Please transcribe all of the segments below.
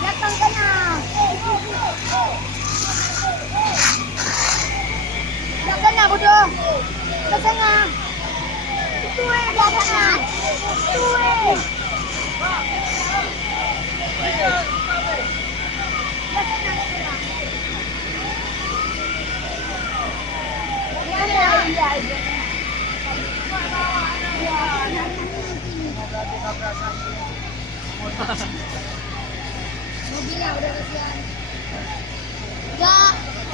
Datang ka na! Datang na, bodoh! Datang na! Itu datang na! Itu mobilnya udah kesian.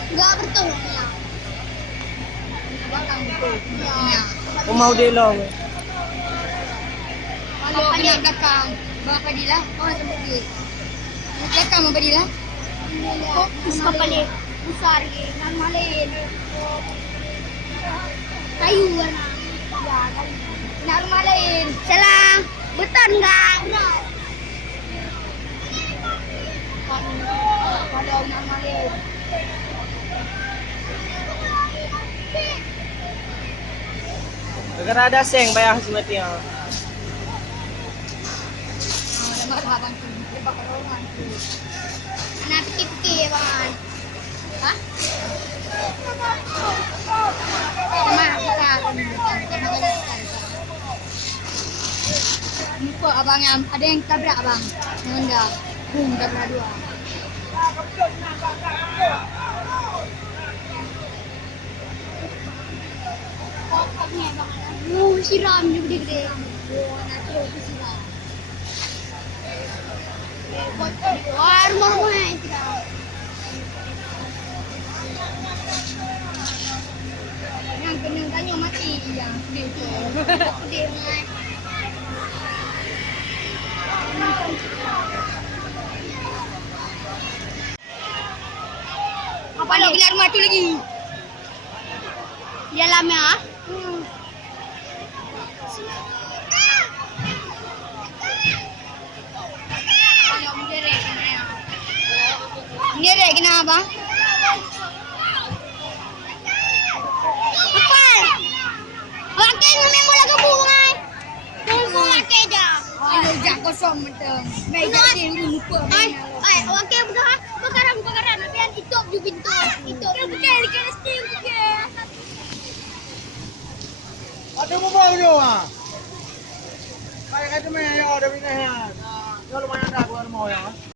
Enggak bertolong ya. Belakang betul. Ya. Mau delong. Kalau hanya belakang, Bang Fadilah, kau nak pergi. Belakang Bang Fadilah. Kok bisa balik besar ni, nan malin. Kayu warna. Ya, kan. Nan malin. Selang. Betul enggak? Kalau nak malin. Negara ada seng bayar semati ah. Lembar abang tu, lepas orang tu. Anak fikir-fikir bang. Hah? Lupa abang yang ada yang tabrak abang. Enggak. Tabrak dua. Siram dia gede-gede. Nanti aku siram. Wah, rumah-rumah yang siram. Yang kena tanya mati yang gede tu. Gede mai. nak beli rumah tu lagi. Dia lama ah. Ngerek kena apa? Apa? Wakil ngomong bola kebu ngai. Tunggu wakil je. Ayo jak kosong betul. Baik Tengok, jadi lupa. Ai, wakil betul ah. Bakaran tapi yang tutup je pintu. Tutup. Dia bukan dekat steam bukan. Ada apa je ah? Kayak kata main ya ada bini ya. Kalau lumayan dah gua mau ya.